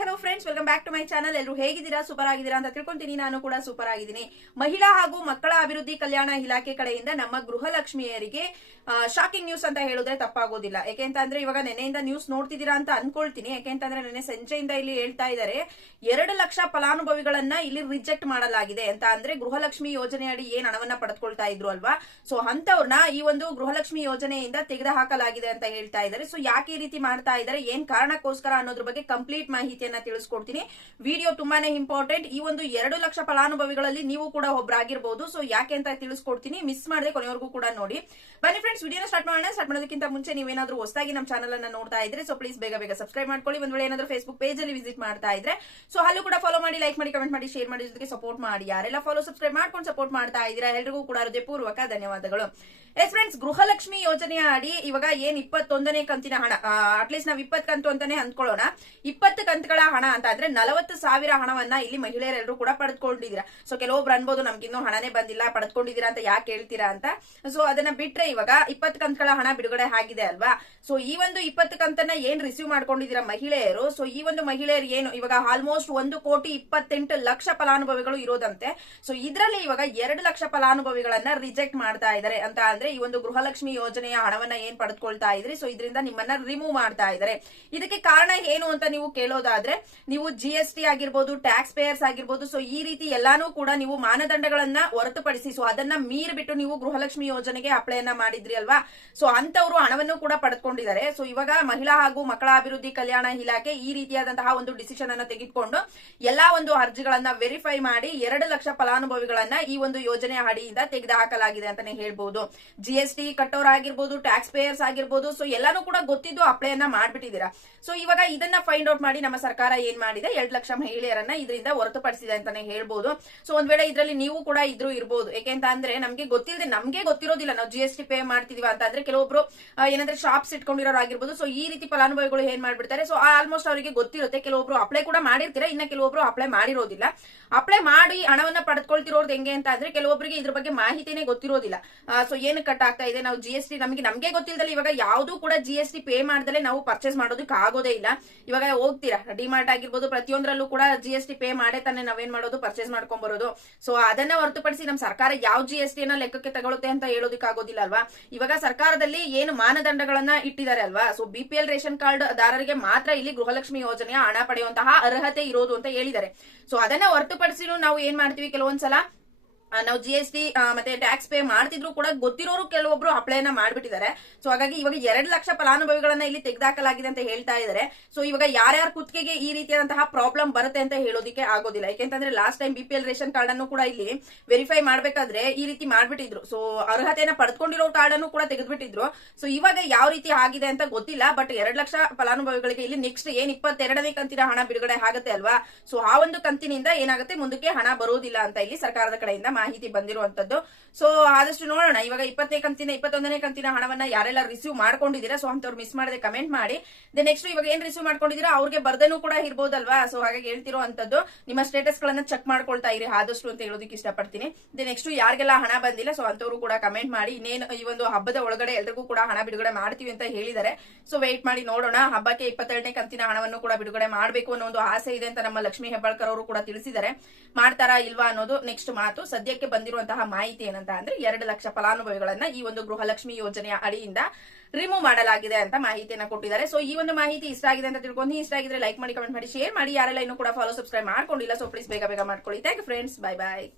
Hello friends welcome back to my channel ಎಲ್ಲರೂ ಹೇಗಿದ್ದೀರಾ? Super ಆಗಿದ್ದೀರಾ ಅಂತ ತಿಳ್ಕೊಂತೀನಿ. ನಾನು ಕೂಡ ಸೂಪರ್ ಆಗಿದ್ದೀನಿ. ಮಹಿಳಾ ಹಾಗೂ ಮಕ್ಕಳ ಅಭಿವೃದ್ಧಿ ಕಲ್ಯಾಣ ಇಲಾಖೆ ಕಡೆಯಿಂದ ನಮ್ಮ ಗೃಹಲಕ್ಷ್ಮಿಯರಿಗೆ ಶಾಕಿಂಗ್ ನ್ಯೂಸ್ ಅಂತ ಹೇಳಿದ್ರೆ ತಪ್ಪಾಗೋದಿಲ್ಲ. ಯಾಕೆಂತಂದ್ರೆ ಇವಾಗ ನೆನೆಯಿಂದ ನ್ಯೂಸ್ ನೋಡ್ತಿದ್ದೀರಾ ಅಂತ ಅನ್ಕೊಳ್ತೀನಿ. ಯಾಕೆಂತಂದ್ರೆ ನೆನೆ ಸಂಜೆಯಿಂದ ಇಲ್ಲಿ ಹೇಳ್ತಾ ಇದ್ದಾರೆ, ಎರಡು ಲಕ್ಷ ಫಲಾನುಭವಿಗಳನ್ನ ಇಲ್ಲಿ ರಿಜೆಕ್ಟ್ ಮಾಡಲಾಗಿದೆ ಅಂತ ಅಂದ್ರೆ ಗೃಹಲಕ್ಷ್ಮಿ ಯೋಜನೆ ಅಡಿ ಏನ್ ಹಣವನ್ನ ಪಡೆದುಕೊಳ್ತಾ ಇದ್ರು ಅಲ್ವಾ? ಸೊ ಅಂತವ್ರನ್ನ ಈ ಒಂದು ಗೃಹಲಕ್ಷ್ಮಿ ಯೋಜನೆಯಿಂದ ತೆಗೆದು ಹಾಕಲಾಗಿದೆ ಅಂತ ಹೇಳ್ತಾ ಇದ್ದಾರೆ. ಸೊ ಯಾಕೆ ಈ ರೀತಿ ಮಾಡ್ತಾ ಇದ್ದಾರೆ? ಏನ್ ಕಾರಣಕ್ಕೋಸ್ಕರ ಅನ್ನೋದ್ರ ಬಗ್ಗೆ ಕಂಪ್ಲೀಟ್ ಮಾಹಿತಿಯನ್ನ ತಿಳಿಸ್ಕೊಡ್ತೀನಿ. ವಿಡಿಯೋ ತುಂಬಾನೇ ಇಂಪಾರ್ಟೆಂಟ್. ಈ ಒಂದು ಎರಡು ಲಕ್ಷ ಫಲಾನುಭವಿಗಳಲ್ಲಿ ನೀವು ಕೂಡ ಒಬ್ಬರಾಗಿರ್ಬೋದು ಸೊ ಯಾಕೆ ಅಂತ ತಿಳಿಸ್ಕೊಡ್ತೀನಿ. ಮಿಸ್ ಮಾಡದೆ ಕೊನೆವರೆಗೂ ಕೂಡ ನೋಡಿ. ಬನ್ನಿ ಫ್ರೆಂಡ್ಸ್ ವಿಡಿಯೋನ ಸ್ಟಾರ್ಟ್ ಮಾಡೋಣ. ಸ್ಟಾರ್ಟ್ ಮಾಡೋದಕ್ಕಿಂತ ಮುಂಚೆ ನೀವೇನಾದ್ರೂ ಹೊಸದಾಗಿ ನಮ್ಮ ಚಾನಲ್ ಅನ್ನ ನೋಡ್ತಾ ಇದ್ರೆ ಸೊ ಪ್ಲೀಸ್ ಬೇಗ ಬೇಗ ಸಬ್ಸ್ಕ್ರೈಬ್ ಮಾಡ್ಕೊಳ್ಳಿ. ಒಂದ್ ವೇಳೆ ಏನಾದ್ರೂ ಫೇಸ್ಬುಕ್ ಪೇಜ್ ಅಲ್ಲಿ ವಿಸಿಟ್ ಮಾಡ್ತಾ ಇದ್ರೆ ಸೊ ಅಲ್ಲೂ ಕೂಡ ಫಾಲೋ ಮಾಡಿ ಲೈಕ್ ಮಾಡಿ ಕಮೆಂಟ್ ಮಾಡಿ ಶೇರ್ ಮಾಡಿ ಜೊತೆಗೆ ಸಪೋರ್ಟ್ ಮಾಡಿ ಯಾರೆಲ್ಲ ಫಾಲೋ ಸಬ್ಸ್ಕ್ರೈಬ್ ಮಾಡ್ಕೊಂಡು ಸಪೋರ್ಟ್ ಮಾಡ್ತಾ ಇದ್ದೀರಾ, ಎಲ್ರಿಗೂ ಕೂಡ ಹೃದಯಪೂರ್ವಕ ಧನ್ಯವಾದಗಳು. ಎಸ್ ಫ್ರೆಂಡ್ಸ್ ಗೃಹಲಕ್ಷ್ಮಿ ಯೋಜನೆಯ ಅಡಿ ಇವಾಗ ಏನ್ ಇಪ್ಪತ್ತೊಂದನೇ ಕಂತಿನ ಹಣ ಅಟ್ಲೀಸ್ಟ್ ನಾವ್ ಇಪ್ಪತ್ತು ಕಂತು ಅಂತಾನೆ ಅಂದ್ಕೊಳ್ಳೋಣ. ಇಪ್ಪತ್ತು ಕಂತುಗಳ ಹಣ ಅಂತ ಅಂದ್ರೆ ನಲವತ್ತು ಸಾವಿರ ಹಣವನ್ನ ಇಲ್ಲಿ ಮಹಿಳೆಯರೆಲ್ಲರೂ ಕೂಡ ಪಡೆದುಕೊಂಡಿದ್ದೀರಾ ಸೊ ಕೆಲವೊಬ್ರು ಅನ್ಬೋದು ನಮ್ಗಿನ್ನೂ ಹಣನೇ ಬಂದಿಲ್ಲ ಪಡೆದುಕೊಂಡಿದ್ದೀರಾ ಅಂತ ಯಾಕೆ ಹೇಳ್ತೀರಾ ಅಂತ. ಸೊ ಅದನ್ನ ಬಿಟ್ರೆ ಇವಾಗ ಇಪ್ಪತ್ತು ಕಂತುಗಳ ಹಣ ಬಿಡುಗಡೆ ಆಗಿದೆ ಅಲ್ವಾ? ಸೊ ಈ ಒಂದು ಇಪ್ಪತ್ತು ಕಂತನ್ನ ಏನ್ ರಿಸೀವ್ ಮಾಡ್ಕೊಂಡಿದ್ದೀರಾ ಮಹಿಳೆಯರು? ಸೊ ಈ ಒಂದು ಮಹಿಳೆಯರು ಏನು, ಇವಾಗ ಆಲ್ಮೋಸ್ಟ್ ಒಂದು ಕೋಟಿ ಇಪ್ಪತ್ತೆಂಟು ಲಕ್ಷ ಫಲಾನುಭವಿಗಳು ಇರೋದಂತೆ. ಸೊ ಇದರಲ್ಲಿ ಇವಾಗ ಎರಡು ಲಕ್ಷ ಫಲಾನುಭವಿಗಳನ್ನ ರಿಜೆಕ್ಟ್ ಮಾಡ್ತಾ ಇದ್ದಾರೆ ಅಂತ ಅಂದ್ರೆ ಈ ಒಂದು ಗೃಹಲಕ್ಷ್ಮಿ ಯೋಜನೆಯ ಹಣವನ್ನ ಏನ್ ಪಡೆದುಕೊಳ್ತಾ ಇದ್ರಿ? ಸೊ ಇದರಿಂದ ನಿಮ್ಮನ್ನ ರಿಮೂವ್ ಮಾಡ್ತಾ ಇದ್ದಾರೆ. ಇದಕ್ಕೆ ಕಾರಣ ಏನು ಅಂತ ನೀವು ಕೇಳೋದಾದ್ರೆ, ನೀವು ಜಿ ಎಸ್ ಟಿ ಆಗಿರ್ಬೋದು ಟ್ಯಾಕ್ಸ್ ಪೇಯರ್ಸ್ ಆಗಿರ್ಬೋದು ಸೊ ಈ ರೀತಿ ಎಲ್ಲಾನು ಕೂಡ ನೀವು ಮಾನದಂಡಗಳನ್ನ ಹೊರತುಪಡಿಸಿ ಸೊ ಅದನ್ನ ಮೀರಿ ಬಿಟ್ಟು ನೀವು ಗೃಹಲಕ್ಷ್ಮಿ ಯೋಜನೆಗೆ ಅಪ್ಲೈನ ಮಾಡಿದ್ರಿ ಅಲ್ವಾ? ಸೊ ಅಂತವರು ಹಣವನ್ನು ಕೂಡ ಪಡೆದುಕೊಂಡಿದ್ದಾರೆ. ಸೊ ಇವಾಗ ಮಹಿಳಾ ಹಾಗೂ ಮಕ್ಕಳ ಅಭಿವೃದ್ಧಿ ಕಲ್ಯಾಣ ಇಲಾಖೆ ಈ ರೀತಿಯಾದಂತಹ ಒಂದು ಡಿಸಿಷನ್ ಅನ್ನ ತೆಗೆದುಕೊಂಡು ಎಲ್ಲಾ ಒಂದು ಅರ್ಜಿಗಳನ್ನ ವೆರಿಫೈ ಮಾಡಿ ಎರಡು ಲಕ್ಷ ಫಲಾನುಭವಿಗಳನ್ನ ಈ ಒಂದು ಯೋಜನೆ ಅಡಿಯಿಂದ ತೆಗೆದುಹಾಕಲಾಗಿದೆ ಅಂತಾನೆ ಹೇಳ್ಬಹುದು ಜಿ ಎಸ್ ಟಿ ಕಟ್ಟೋರಾಗಿರ್ಬೋದು ಟ್ಯಾಕ್ಸ್ ಪೇಯರ್ಸ್ ಆಗಿರ್ಬೋದು ಸೊ ಎಲ್ಲಾನು ಕೂಡ ಗೊತ್ತಿದ್ದು ಅಪ್ಲೈಯನ್ನ ಮಾಡ್ಬಿಟ್ಟಿದ್ದೀರಾ. ಸೊ ಇವಾಗ ಇದನ್ನ ಫೈಂಡ್ ಔಟ್ ಮಾಡಿ ನಮ್ಮ ಸರ್ಕಾರ ಏನ್ ಮಾಡಿದೆ? ಎರಡು ಲಕ್ಷ ಮಹಿಳೆಯರನ್ನ ಇದರಿಂದ ಹೊರತುಪಡಿಸಿದೆ ಅಂತಾನೆ ಹೇಳ್ಬೋದು. ಸೊ ಒಂದ್ ವೇಳೆ ಇದರಲ್ಲಿ ನೀವು ಕೂಡ ಇದ್ರು ಇರ್ಬೋದು. ಯಾಕೆಂತ ಅಂದ್ರೆ ನಮ್ಗೆ ಗೊತ್ತಿಲ್ಲದೆ ನಮ್ಗೆ ಗೊತ್ತಿರೋದಿಲ್ಲ. ನಾವು ಜಿ ಎಸ್ ಟಿ ಪೇ ಮಾಡ್ತಿದೀವ ಅಂತ ಅಂದ್ರೆ ಕೆಲವೊಬ್ರು ಏನಂದ್ರೆ ಶಾಪ್ಸ್ ಇಟ್ಕೊಂಡಿರೋರು ಆಗಿರ್ಬೋದು ಸೊ ಈ ರೀತಿ ಫಲಾನುಭವಿಗಳು ಏನ್ ಮಾಡ್ಬಿಡ್ತಾರೆ? ಸೊ ಆಲ್ಮೋಸ್ಟ್ ಅವರಿಗೆ ಗೊತ್ತಿರುತ್ತೆ. ಕೆಲವೊಬ್ರು ಅಪ್ಲೈ ಕೂಡ ಮಾಡಿರ್ತೀರಾ? ಇನ್ನ ಕೆಲವೊಬ್ರು ಅಪ್ಲೈ ಮಾಡಿರೋದಿಲ್ಲ. ಅಪ್ಲೈ ಮಾಡಿ ಹಣವನ್ನ ಪಡೆದುಕೊಳ್ತಿರೋದು ಹೆಂಗೆ ಅಂತ ಅಂದ್ರೆ ಕೆಲವೊಬ್ಬರಿಗೆ ಇದ್ರ ಬಗ್ಗೆ ಮಾಹಿತಿನೇ ಗೊತ್ತಿರೋದಿಲ್ಲ. ಸೊ ಏನು ಕಟ್ ಆಗ್ತಾ ಇದೆ. ನಾವು ಜಿ ಎಸ್ ಟಿ ನಮಗೆ ನಮಗೆ ಗೊತ್ತಿಲ್ಲದಲ್ಲ ಇವಾಗ ಯಾವುದು ಕೂಡ ಜಿ ಎಸ್ ಟಿ ಪೇ ಮಾಡ್ದಲೆ ನಾವು ಪರ್ಚೇಸ್ ಮಾಡೋದಕ್ಕೆ ಆಗೋದೇ ಇಲ್ಲ. ಇವಾಗ ಹೋಗ್ತೀರಾ? ಡಿಮಾರ್ಟ್ ಆಗಿರ್ಬೋದು, ಪ್ರತಿಯೊಂದರಲ್ಲೂ ಕೂಡ ಜಿ ಎಸ್ ಟಿ ಪೇ ಮಾಡೇ ತಾನೇ ನಾವೇನ್ ಮಾಡೋದು? ಪರ್ಚೇಸ್ ಮಾಡ್ಕೊಂಡ್ ಬರೋದು ಸೊ ಅದನ್ನ ಹೊರತುಪಡಿಸಿ ನಮ್ಮ ಸರ್ಕಾರ ಯಾವ ಜಿ ಎಸ್ ಟಿ ಲೆಕ್ಕಕ್ಕೆ ತಗೊಳುತ್ತೆ ಅಂತ ಹೇಳೋದಕ್ಕೆ ಆಗೋದಿಲ್ಲ ಅಲ್ವಾ? ಇವಾಗ ಸರ್ಕಾರದಲ್ಲಿ ಏನು ಮಾನದಂಡಗಳನ್ನ ಇಟ್ಟಿದ್ದಾರೆ ಅಲ್ವಾ? So B P L ration card ದಾರರಿಗೆ ಮಾತ್ರ ಇಲ್ಲಿ ಗೃಹಲಕ್ಷ್ಮಿ ಯೋಜನೆಯ ಹಣ ಪಡೆಯುವಂತಹ ಅರ್ಹತೆ ಇರೋದು ಅಂತ ಹೇಳಿದ್ದಾರೆ. ಸೊ ಅದನ್ನ ಹೊರತುಪಡಿಸಿ ನಾವು ಏನ್ ಮಾಡ್ತೀವಿ? ಕೆಲವೊಂದ್ಸಲ ನಾವು ಜಿ ಎಸ್ ಟಿ ಮತ್ತೆ ಟ್ಯಾಕ್ಸ್ ಪೇ ಮಾಡ್ತಿದ್ರು ಕೂಡ ಗೊತ್ತಿರೋರು ಕೆಲವೊಬ್ರು ಅಪ್ಲೈನ ಮಾಡ್ಬಿಟ್ಟಿದ್ದಾರೆ. ಸೊ ಹಾಗಾಗಿ ಇವಾಗ ಎರಡು ಲಕ್ಷ ಫಲಾನುಭವಿಗಳನ್ನ ಇಲ್ಲಿ ತೆಗೆದಾಕಲಾಗಿದೆ ಅಂತ ಹೇಳ್ತಾ ಇದ್ದಾರೆ. ಸೊ ಇವಾಗ ಯಾರ್ಯಾರ ಕುತ್ತಿಗೆಗೆ ಈ ರೀತಿಯಾದಂತಹ ಪ್ರಾಬ್ಲಮ್ ಬರುತ್ತೆ ಅಂತ ಹೇಳೋದಿಕ್ಕೆ ಆಗೋದಿಲ್ಲ. ಯಾಕೆಂತಂದ್ರೆ last time B ration card ಅನ್ನು ಕೂಡ ಇಲ್ಲಿ ವೆರಿಫೈ ಮಾಡ್ಬೇಕಾದ್ರೆ ಈ ರೀತಿ ಮಾಡ್ಬಿಟ್ಟಿದ್ರು. ಸೊ ಅರ್ಹತೆಯನ್ನ ಪಡ್ಕೊಂಡಿರೋ ಕಾರ್ಡ್ ಅನ್ನು ಕೂಡ ತೆಗೆದ್ಬಿಟ್ಟಿದ್ರು. ಸೊ ಇವಾಗ ಯಾವ ರೀತಿ ಆಗಿದೆ ಅಂತ ಗೊತ್ತಿಲ್ಲ ಬಟ್ ಎರಡ್ ಲಕ್ಷ ಫಲಾನುಭವಿಗಳಿಗೆ ಇಲ್ಲಿ ನೆಕ್ಸ್ಟ್ ಏನ್ ಇಪ್ಪತ್ತೆರಡನೇ ಕಂತಿನ ಹಣ ಬಿಡುಗಡೆ ಆಗುತ್ತೆ ಅಲ್ವಾ? ಸೊ ಆ ಒಂದು ಕಂತಿನಿಂದ ಏನಾಗುತ್ತೆ? ಮುಂದಕ್ಕೆ ಹಣ ಬರೋದಿಲ್ಲ ಅಂತ ಇಲ್ಲಿ ಸರ್ಕಾರದ ಕಡೆಯಿಂದ ಮಾಹಿತಿ ಬಂದಿರುವಂತದ್ದು. ಸೊ ಆದಷ್ಟು ನೋಡೋಣ. ಇವಾಗ ಇಪ್ಪತ್ತನೇ ಕಂತಿನ, ಇಪ್ಪತ್ತೊಂದನೇ ಕಂತಿನ ಹಣವನ್ನ ಯಾರೆಲ್ಲ ರಿಸೀವ್ ಮಾಡ್ಕೊಂಡಿದ್ದೀರಾ ಸೊ ಅಂತವ್ರು ಮಿಸ್ ಮಾಡದೆ ಕಮೆಂಟ್ ಮಾಡಿ. ದೆ ನೆಕ್ಸ್ಟ್ ಇವಾಗ ಏನ್ ರಿಸೀವ್ ಮಾಡ್ಕೊಂಡಿದ್ದೀರಾ, ಅವ್ರಿಗೆ ಬರ್ದೇನೂ ಕೂಡ ಇರ್ಬೋದಲ್ವಾ? ಸೊ ಹಾಗಾಗಿ ಹೇಳ್ತಿರೋ ಅಂತದ್ದು ನಿಮ್ಮ ಸ್ಟೇಟಸ್ ಗಳನ್ನ ಚೆಕ್ ಮಾಡ್ಕೊಳ್ತಾ ಇರಿ, ಆದಷ್ಟು ಅಂತ ಹೇಳೋದಕ್ಕೆ ಇಷ್ಟಪಡ್ತೀನಿ. ದೆ ನೆಕ್ಸ್ಟ್ ಯಾರಿಗೆಲ್ಲ ಹಣ ಬಂದಿಲ್ಲ ಸೊ ಅಂತವರು ಕೂಡ ಕಮೆಂಟ್ ಮಾಡಿ. ಇನ್ನೇನು, ಈ ಒಂದು ಹಬ್ಬದ ಒಳಗಡೆ ಎಲ್ರಿಗೂ ಕೂಡ ಹಣ ಬಿಡುಗಡೆ ಮಾಡ್ತೀವಿ ಅಂತ ಹೇಳಿದ್ದಾರೆ. ಸೊ ವೆಯ್ಟ್ ಮಾಡಿ ನೋಡೋಣ. ಹಬ್ಬಕ್ಕೆ ಇಪ್ಪತ್ತೆರಡನೇ ಕಂತಿನ ಹಣವನ್ನು ಕೂಡ ಬಿಡುಗಡೆ ಮಾಡಬೇಕು ಅನ್ನೋ ಒಂದು ಆಸೆ ಇದೆ ಅಂತ ನಮ್ಮ ಲಕ್ಷ್ಮೀ ಹೆಬ್ಬಾಳ್ಕರ್ ಅವರು ಕೂಡ ತಿಳಿಸಿದ್ದಾರೆ. ಮಾಡ್ತಾರಾ ಇಲ್ವಾ ಅನ್ನೋದು ನೆಕ್ಸ್ಟ್ ಮಾತು. ಸದ್ಯಕ್ಕೆ ಬಂದಿರುವಂತಹ ಮಾಹಿತಿ ಏನಂತ ಅಂದ್ರೆ ಎರಡು ಲಕ್ಷ ಫಲಾನುಭವಿಗಳನ್ನ ಈ ಒಂದು ಗೃಹಲಕ್ಷ್ಮಿ ಯೋಜನೆಯ ಅಡಿಯಿಂದ ರಿಮೂವ್ ಮಾಡಲಾಗಿದೆ ಅಂತ ಮಾಹಿತಿಯನ್ನ ಕೊಟ್ಟಿದ್ದಾರೆ. ಸೊ ಈ ಒಂದು ಮಾಹಿತಿ ಇಷ್ಟ ಆಗಿದೆ ಅಂತ ತಿಳ್ಕೊಂಡು ಇಷ್ಟ ಆಗಿದ್ರೆ ಲೈಕ್ ಮಾಡಿ ಕಮೆಂಟ್ ಮಾಡಿ ಶೇರ್ ಮಾಡಿ. ಯಾರೆಲ್ಲ ಇನ್ನೂ ಕೂಡ ಫಾಲೋ ಸಬ್ಸ್ಕ್ರೈಬ್ ಮಾಡ್ಕೊಂಡಿಲ್ಲ ಸೊ ಪ್ಲೀಸ್ ಬೇಗ ಬೇಗ ಮಾಡ್ಕೊಳ್ಳಿ. Thank friends bye bye